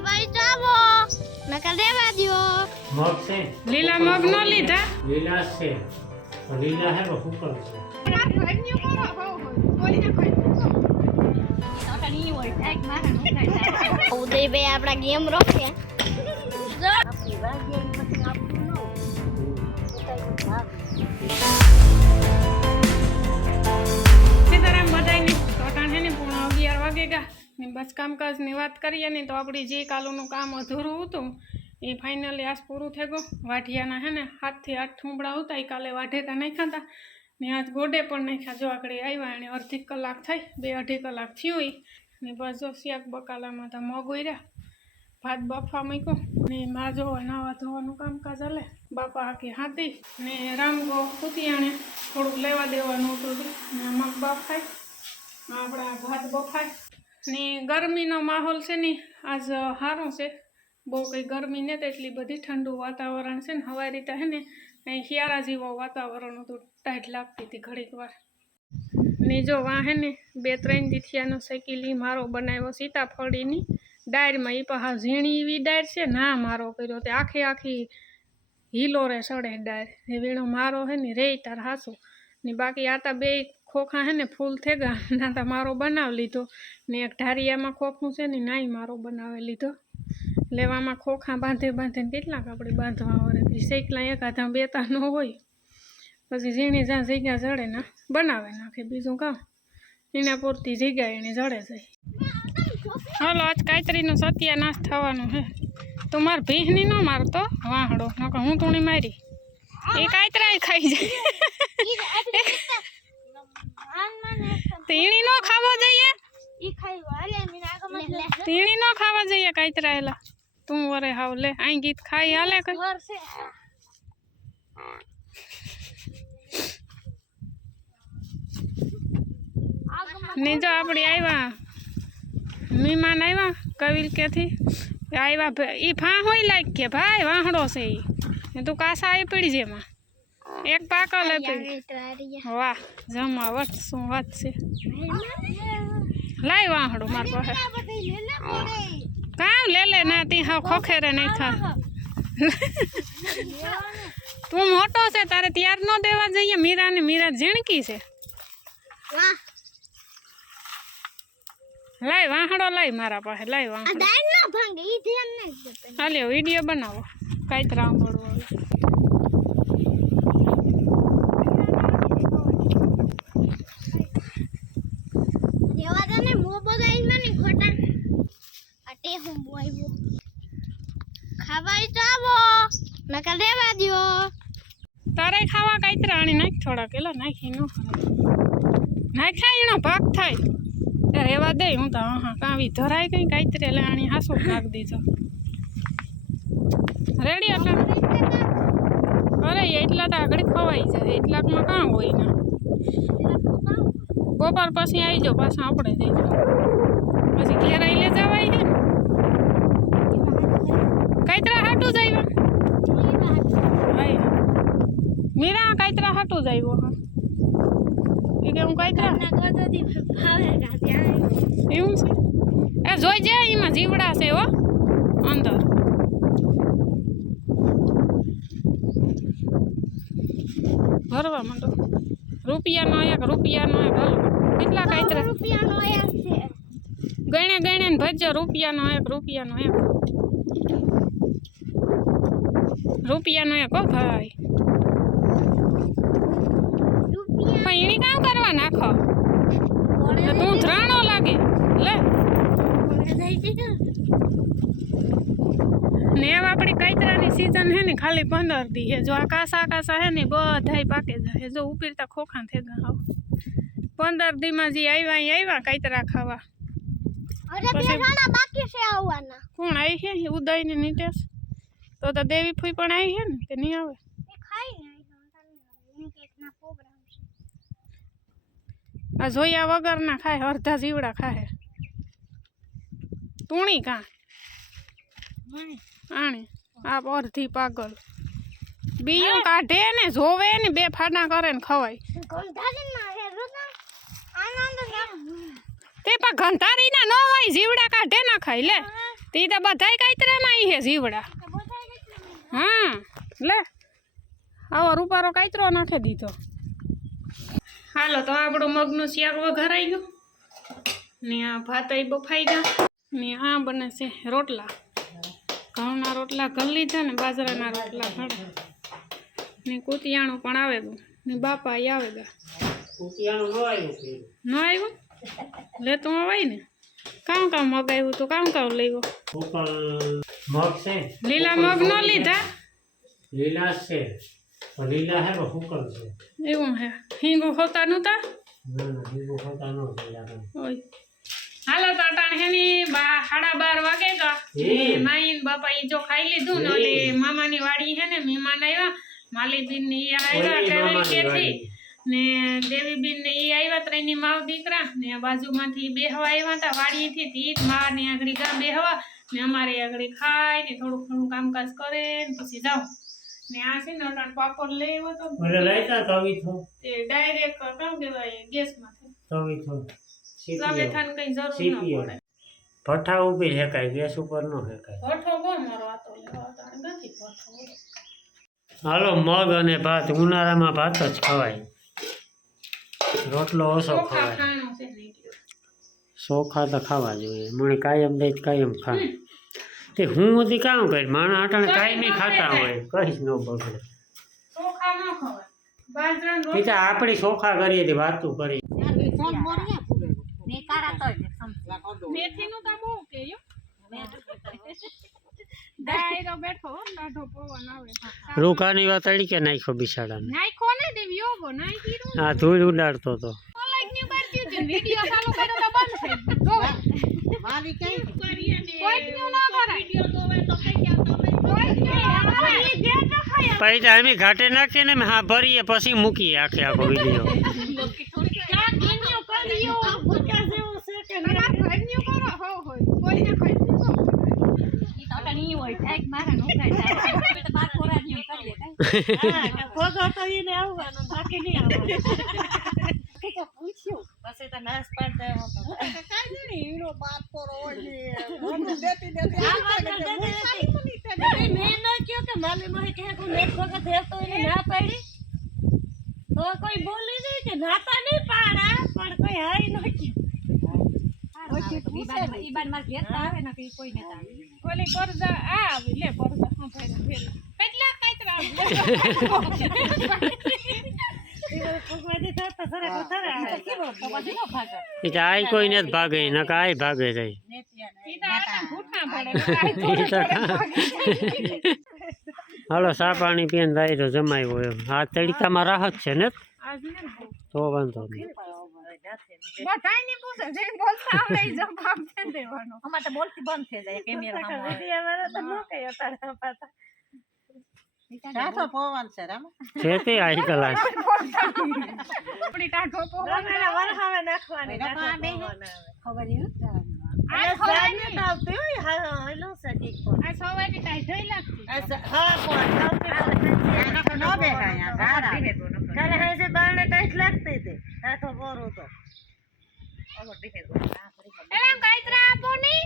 ખાવાય ચાવો નકર દેવા દ્યો મગ છે લીલા મગ નો લીધા લીલા છે લીલા હે બહુ કર છે ઉદયભાઈ આપડા ગેમ રમે સીતારામ બધાયને ટોટાણ હે ને 11:30 વાગે ગયા ને બસ કામકાજની વાત કરીએ ને તો આપણી જે કાલુનું કામ અધૂરું હતું એ ફાઇનલી આજ પૂરું થઈ ગયું વાઢિયાના હે ને 7 થી 8 ઠુંબડા હતા એ કાલે વાઢેતા નાખ્યા હતા ને આજ ગોડે પણ નાખ્યા જો આગળ આવ્યા એને અડધી કલાક થઈ 2-2.5 કલાક થયું ને બસ જો શાક બકાલામાં તો મગ ઉર્યા ભાત બફવા મૂક્યો ને માં જો નાવા ધોવાનું કામકાજ હાલે બાપા આખી હાથી ને રામગો કુતિયાણે થોડુંક લેવા દેવાનું હતું ને મગ બફાય આપણા ભાત બફાય ને ગરમીનો માહોલ છે ને આજ સારું છે બહુ કંઈ ગરમી નથી એટલી બધી ઠંડુ વાતાવરણ છે ને હવાઈ રીતે હે ને અહીં શિયાળા જેવો વાતાવરણ હતું ટાઈટ લાગતી હતી ઘડીક વાર ને જો વાં હે ને 2-3 દીથિયાનો શેકીલી મારો બનાવ્યો સીતાફળીની ડાયરમાં એ પાછા ઝીણી એવી ડાયર છે ના મારો કર્યો તે આખી હીલો રે સડે ડાયર એ વીણો મારો હે ને રે તાર હાસું ને બાકી આતા 2 ખોખા હે ને ફૂલ થઈ ગયા ના તા મારો બનાવી લીધો ને એક ઢારિયામાં ખોખું છે ને નાઈ મારો બનાવી લીધો લેવામાં ખોખા બાંધીને કેટલાક આપણે બાંધવા હોય શેકલા એકાદા 2 ન હોય પછી ઝીણી જ્યાં જગ્યા જડે ને બનાવે નાખે બીજું કામ એના પૂરતી જગ્યા એને જડે જાય હાલો આજ કાતરીનું સત્યાનાશ થવાનું હે તો મારે ભીંહની ન મારતો વાહડો નકર હું તોણી મારી એ કાતરા ખાઈ જાય તીણી નો ખાવો જોઈએ તીણી નો ખાવા જોઈએ કાતરા એલા તું વરે હાવ લે આઈ ગીત ખાઈ હાલે કઈ ને જો આપડી આવ્યા મહેમાન આવ્યા કવિલ કેથી આવ્યા ઈ ફા હોય લાગ કે ભાઈ વાહડો છે ઈ તું કાસા આવી પડી જેમાં એક પાકલ પડી વાહ જમાવટ શું વાત છે લાય વાહડો માર પાસે કામ લે ના તી હા ખોખેરે નહીં ખા તું મોટો છે તારે ત્યાર નો દેવા જઈએ મીરા ઝીણકી છે લાય વાહડો લાય મારા પાસે લાય વાહડો હાલ્યો વિડીયો બનાવો કાંઈક રામબડું ખાવાય ચાવો નકર દેવા દ્યો તારે ખાવા કાંઈક રાણી નાખ થોડાક એલા નાખી નો નાખ્યા એનો ભાગ થાય રેવા દે હું તો હા કાવી ધરાય કઈ કાંઈક રે લાણી હાસુ નાખ દીધો રેડી એટલે અરે એટલા તો આગળ ખવાઈ જાય એટલાકમાં કાં હોય ને બપોર પછી આવી જાઓ પાછા આપણે જઈ જાઓ પછી ઘેર આવી લે જવાય છે કાંઈતરા હાટું જાય મીરા કાંઈતરા હાટું જાય હા એ કે હું કાંઈતરા એવું છે એ જોઈ જાય એમાં જીવડા છે હો અંદર ભરવા માંડો રૂપિયાનો એક હાલો કેટલા કાંઈતરા ગણે ને ભજ્જો રૂપિયાનો એક હો ભાઈ પણ એની કામ કરવા નાખો તું ધ્રાણો લાગે લે ને એમ આપણી કાંઈતરાની સિઝન હે ને ખાલી 15 દી હે જો આ કાસા હે ને બધાય પાકે જાય જો ઉપીરતા ખોખા થઈ ગયા 15 દીમાં જે આવ્યા કાંઈતરા ખાવા કોણ આવી છે ઉદય ને નીટેશ તો દેવી ફૂઈ પણ આવી છે ને કે નહીં આવે આ જોયા વગર ના ખાય અડધા જીવડા ખાય તુણી કાં આણે આપ અડધી પાગલ બીયું કાઢે ને જોવે ને 2 ફાડા કરે ને ખવાય તે પણ ગંધારી ના ન હોય જીવડા કાઢે ના ખાય લે તે તો બધાય કાયતરામાં આવી છે જીવડા હા લે આવો રૂપારો કાયતરો નાખી દીધો હાલો તો આપણું મગનું શાક વઘારાઈ ગયું ને આ ભાત બફાઈ ગયા ને આ બને છે રોટલા ઘઉંના રોટલા ઘર લીધા ને બાજરાના રોટલા ઘડા ને કુતિયાણું પણ આવે ગયું ને બાપા આવે ગયા કુટિયાનું ન આવ્યું ન આવ્યું લેતું અવાય ને કામ મગાવ્યું તો કામ લેવો ઉપર મગ છે લીલા મગ ન લીધા લીલા છે પણ લીલા હે ફૂકલ છે એવું હે હિંગું હોતા નહોતા ના ના લીંબુ હોતા ન લીલા ઓય હાલો તો અટાણ હેની 12:30 વાગે ગા નાઈન બાપા ઈ જો ખાઈ લીધું ને ઓલી મામાની વાડી હે ને મહેમાન આવ્યા માલીબીન ને ઈ આવ્યા કેવી કેથી ને દેવીબીન ને ઈ આવ્યા ત્રણની માવ દીકરા ને બાજુમાંથી બેહવા આવ્યા હતા વાડીથી તી માં ને આગળી ગા બેહવા ને અમારે આગળી ખાઈ ને થોડું ઘણું કામકાજ કરે ને પછી જાવ ને આ છે ને અટાણ પાપડ લેવો તો એટલે લઈતા તવી થો તે ડાયરેક્ટ કામ દેવાય ગેસ માંથી તવી થો તમે થાન કઈ જરૂર ન પડે ભઠ્ઠા ઉભી હેકાય ગેસ ઉપર ન હેકાય ભઠ્ઠો ગો મારો આતો લેવા તાણે નથી ભઠ્ઠો હાલો મગ અને ભાત ઉનાળામાં ભાત જ ખવાય રોટલો ઓછો ચોખા ખવાય ખાણું છે નહીં ચોખા તો ખાવા જોઈએ મને કાયમ દઈ કાયમ ખા તે હું બધી કામ કરી માણા આટાણે કાયમી ખાતા હોય કઈ જ ન બગડે ચોખા ન ખવાય બાજરાનો બીજા આપણી ચોખા કરીએ તે વાતું કરી મેથીનું તો બહુ કેયો ડાયરો બેઠો લાઢો પવન આવે રૂખાની વાત તડીકે નાખ્યો બિસાડાને નાખો ને દેવ્યો ગો નાખી રો હા ધૂળ ઉડાડતો તો લાઈક ન્યુ કરતી હતી વિડિયો ચાલુ કર્યો તો બંધ થઈ ગયો મારી કઈ કરીએ ને કોઈ ન્યુ ના કરે વિડિયો તો હવે તો કઈ ક્યાં તો કોઈ હવે એ જે ન ખાય પછી અમે ઘાટે નાખીને હા ભરીએ પછી મૂકીએ આખે આખો વિડીયો ક્યાં ન્યુ કર્યો ભૂખ્યા જેવો છે કે ના ન્યુ કરો હો હોય કોઈ ને ખાઈ ઈ હોય ઠેક મારા નો કાઈ તો બાર કોરા ન્યુ કરીએ કાઈ હા ભોગો તો ઈને આવવાનો બાકી નહીં આવવાનો કે તો પૂછ્યું પછી તો નાસ પાડ દેવો તો કાઈ નહીં ઈનો બાપ કોરો ઓલી હું દેતી મેં ન કયો કે માલે મોહે કે કો નેક વખત દેતો એને ના પાડી તો કોઈ બોલી નહીં કે નાતા નહીં પાડા પણ કોઈ હાઈ ન કયો ઈ બાર માર ઘેર આવે ને કે કોઈ નતા ઓલી પરદા આવી લે પરદા સંભાળે ફેર કેટલા કાઈતરા આય કોઈ ને ભાગે ન કાય ભાગે જાય હાલો સા પાણી પીને જાય તો જમાવ્યો એમ આ તડકામાં રાહત છે ને તો વાંધો નહીં બધાયને પૂછે જે બોલતા આવડે ઈ જવાબ દે દેવાનો અમાર તો બોલતી બંધ થઈ જાય કેમેરા સામે વિડિયો વાળો તો નો કઈ અતારા પાતા ટાઢો પવન છે રામ છે તે આઈ કલાક આપણી ટાઢો પવન વરહાવે નાખવાની ટાઢો પવન ખબર હે આ સવારની તો આવતી હોય હેલો સજી કો આ સવારની ટાઢોઈ લાગતી હા કોણ આવતી આનો નો બેહાય ગારા કાલે હે જે બારણે ટાઢ લાગતી હતી ટાઢો પોરો તો એમ કાઈતરા આપો ની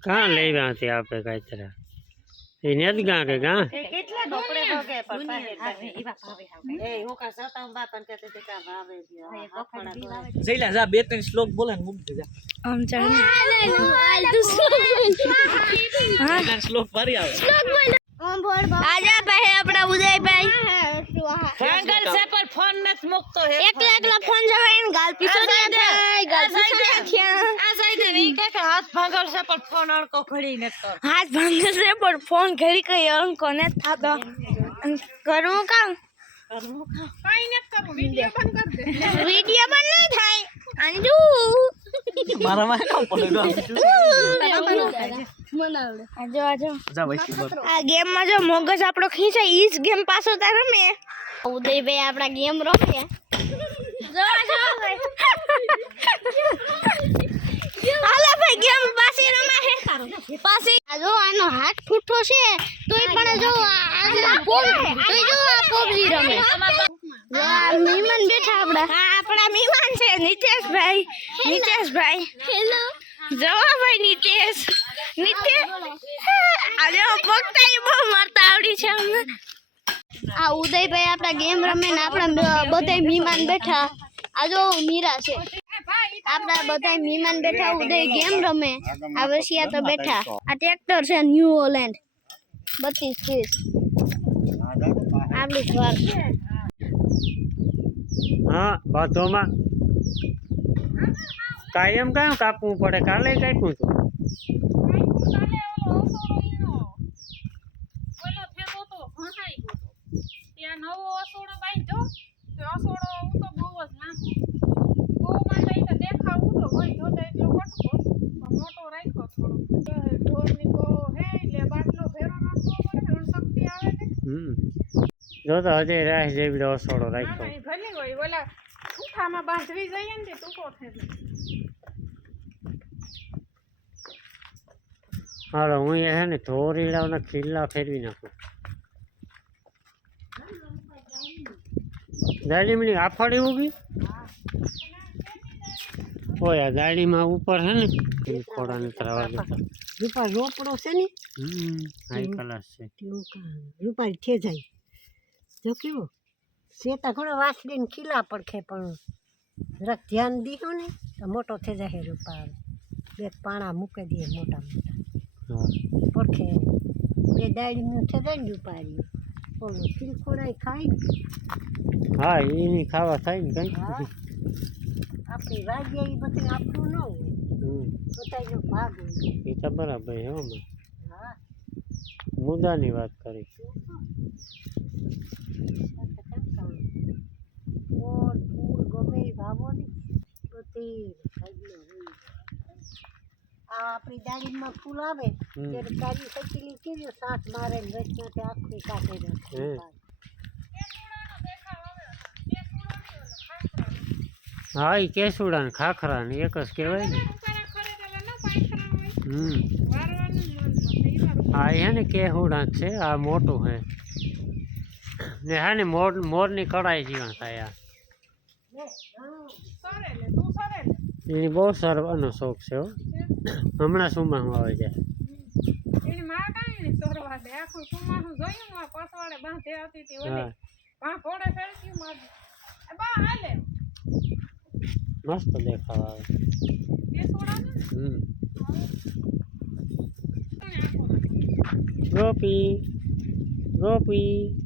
કાં લેવા તે આપે કાઈતરા એને જ ગા કે ગા કેટલા કપડે ભોગે પર પાસે એવા ભાવે એ હું કા સતા હું બાપન કહેતે તે કા ભાવે જઈલા જા બે ત્રણ શ્લોક બોલે ને મૂકી દે આમ ચાલે આલ તું શ્લોક મારી આવે આજા ભાઈ આપડા ઉદયભાઈ જંગલ સે પર ફોન નત મુકતો હે એકલા ફોન જવાય ને ગાલ પીસોડિયા થાય ગાલ પીસોડિયા આ સાઈડે ની કે હાથ ભાંગલ સે પર ફોન અડકો ઘડી નત કર હાથ ભાંગે છે પણ ફોન ઘડી કઈ અંકો ને થાતો કરું કામ કાઈ નત કરું વિડિયો બંધ કર દે વિડિયો બંધ નહીં થાય અંજુ મારા માં કામ પડ્યો આજો આજો જા વૈસી બોલ આ ગેમ માં જો મગજ આપણો ખીચાય ઈ જ ગેમ પાછો તાર રમે ઉદયભાઈ આપડા ગેમ રમે જો જો હાલા ભાઈ ગેમ પાછી રમાય પાછી આજો આનો હાથ ફૂટો છે તોય પણ જો આ પોપ તોય જો આ પોપજી રમે મહેમાન બેઠા આપડા હા આપડા મહેમાન છે નીતેશભાઈ હેલો જવા ભાઈ નીતેશ આજે પગતાઈ બહુ મારતા આવડી છે અમને આ ઉદયભાઈ આપણા ગેમ રમે ને આપણા બધાય મહેમાન બેઠા આ જો મીરા છે આપણા બધાય મહેમાન બેઠા ઉદય ગેમ રમે આ વસિયા તો બેઠા આ ટ્રેક્ટર છે ન્યુ હોલેન્ડ 3230 આપણી જ વાર હા બાધોમાં કાયમ કામ કાપવું પડે કાલે કાપ્યું હતું ત્યાં નવો અસોડો બાંધ્યો તો અસોડો હું તો બહુ જ નાખું બહુ માટે તો દેખાવું તો હોય જોતા એટલો કટકો મોટો રાખ્યો થોડો ઢોરની બહુ હે એટલે બાટલો ભેરો નાખવો પડે શક્તિ આવે ને જો તો હજે રાહ જેવી રસોડો ના રાખ્યો ના એ ભલે હોય ઓલા ઉઠામાં બાંધવી જઈએ ને તે ટૂંકો થઈ જાય હાલો હું એ છે ને ધોરીડાના ખીલ્લા ફેરવી નાખું ગાડીમાં આફાડી ઉભી ઓય આ ગાડીમાં ઉપર છે ને ખોડાને તરાવા દેતા રૂપા રોપડો છે ને હાઈ ક્લાસ છે રૂપારી થે જાય જો કેવો શેતા ઘણો વાસળીને ખીલા પડખે પણ જરાક ધ્યાન દીધું ને તો મોટો થઈ જાય રૂપા બે પાણા મૂકી દે મોટા મોટા હા પડખે બે દાડીનું થઈ જાય ને રૂપારી ઓલો ખીલખોડાય ખાય હા એની ખાવા થાય ને કંઈ હા આપણી વાગ્યા એ બધું આપણું ન હોય પોતાનો ભાગ હોય એ તો બરાબર હે હો હા મુદ્દાની વાત કરી ફૂલ ગમે એ ભાવો ને બધી આ આપણી દાડીમાં ફૂલ આવે ત્યારે કાળી સચીલી કર્યો સાથ મારે ને રચનાથી આખું કાઢે હા એ કેસુડા ને ખાખરા ને એક જ કહેવાય ને હા એ હે ને કેહુડા જ છે આ મોટું છે ને હા ને મોરની કડાઈ જીવન થાય આ એની બહુ સરવાનો શોખ છે હો હમણાં સુમાં હું આવી જાય એની માં કાંઈ નહીં સોરવા દે આખું સુમાનું જોયું આ પસવાડે બાંધે આવતી હતી ઓલી હા પા ફોડે ફેરક્યું માં બા હાલે મસ્ત દેખાવ આવે તે સોડા ને ગોપી ગોપી